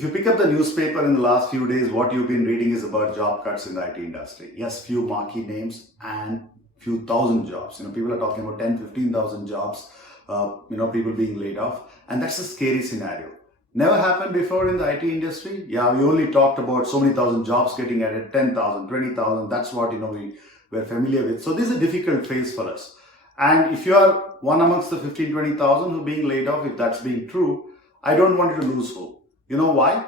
If you pick up the newspaper in the last few days, what you've been reading is about job cuts in the IT industry. Yes, few marquee names and few thousand jobs. People are talking about 10, 15,000 jobs, people being laid off. And that's a scary scenario. Never happened before in the IT industry. Yeah, we only talked about so many thousand jobs getting added, 10,000, 20,000. That's what, we're familiar with. So this is a difficult phase for us. And if you are one amongst the 15, 20,000 who are being laid off, if that's being true, I don't want you to lose hope. You know why?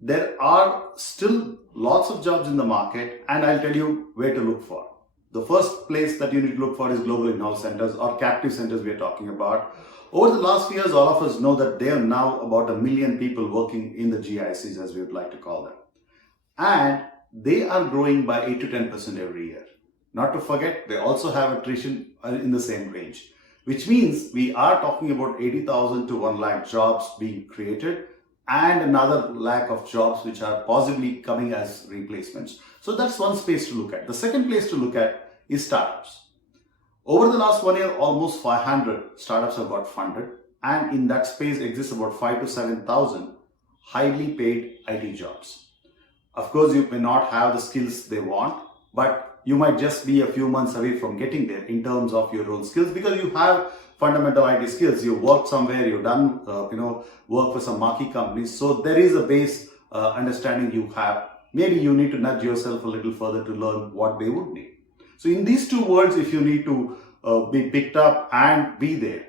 There are still lots of jobs in the market, and I'll tell you where to look for. The first place that you need to look for is global in-house centers or captive centers we are talking about. Over the last few years, all of us know that there are now about 1 million people working in the GICs, as we would like to call them. And they are growing by 8 to 10% every year. Not to forget, they also have attrition in the same range, which means we are talking about 80,000 to 1 lakh jobs being created and another lakh of jobs which are possibly coming as replacements. So that's one space to look at. The second place to look at is startups. Over the last 1 year, almost 500 startups have got funded, and in that space exists about 5 to 7,000 highly paid IT jobs. Of course, you may not have the skills they want, but you might just be a few months away from getting there in terms of your own skills, because you have fundamental IT skills. You've worked somewhere, you've done, work for some marquee companies. So there is a base understanding you have. Maybe you need to nudge yourself a little further to learn what they would need. So in these two words, if you need to be picked up and be there,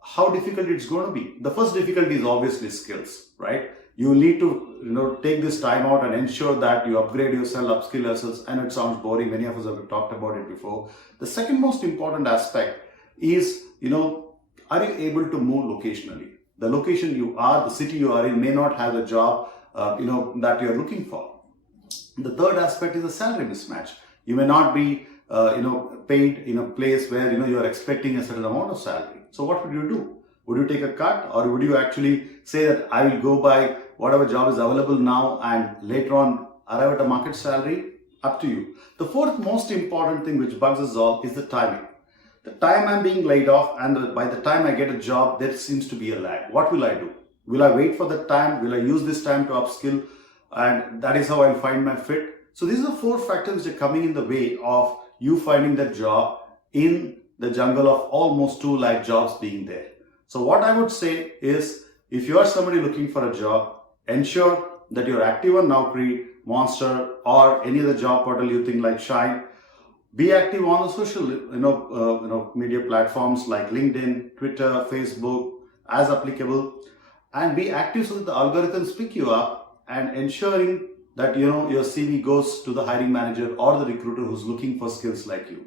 how difficult it's going to be? The first difficulty is obviously skills, right? You need to, take this time out and ensure that you upgrade yourself, upskill yourselves. And it sounds boring. Many of us have talked about it before. The second most important aspect is, are you able to move locationally? The location you are, the city you are in may not have the job, that you're looking for. The third aspect is the salary mismatch. You may not be, paid in a place where, you are expecting a certain amount of salary. So what would you do? Would you take a cut, or would you actually say that I will go by whatever job is available now and later on arrive at a market salary? Up to you. The fourth most important thing which bugs us all is the timing. The time I'm being laid off and by the time I get a job, there seems to be a lag. What will I do? Will I wait for that time? Will I use this time to upskill? And that is how I'll find my fit. So these are the 4 factors which are coming in the way of you finding that job in the jungle of almost 2 lakh jobs being there. So what I would say is, if you are somebody looking for a job, ensure that you're active on Naukri, Monster, or any other job portal you think like Shine. Be active on the social, media platforms like LinkedIn, Twitter, Facebook, as applicable, and be active so that the algorithms pick you up and ensuring that, your CV goes to the hiring manager or the recruiter who's looking for skills like you.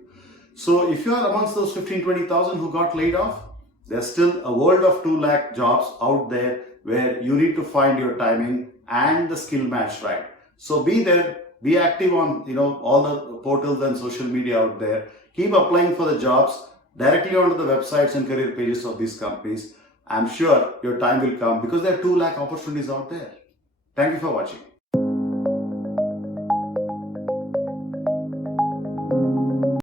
So if you are amongst those 15, 20,000 who got laid off, there's still a world of 2 lakh jobs out there where you need to find your timing and the skill match right. So be there. Be active on, all the portals and social media out there. Keep applying for the jobs directly onto the websites and career pages of these companies. I'm sure your time will come because there are 2 lakh opportunities out there. Thank you for watching.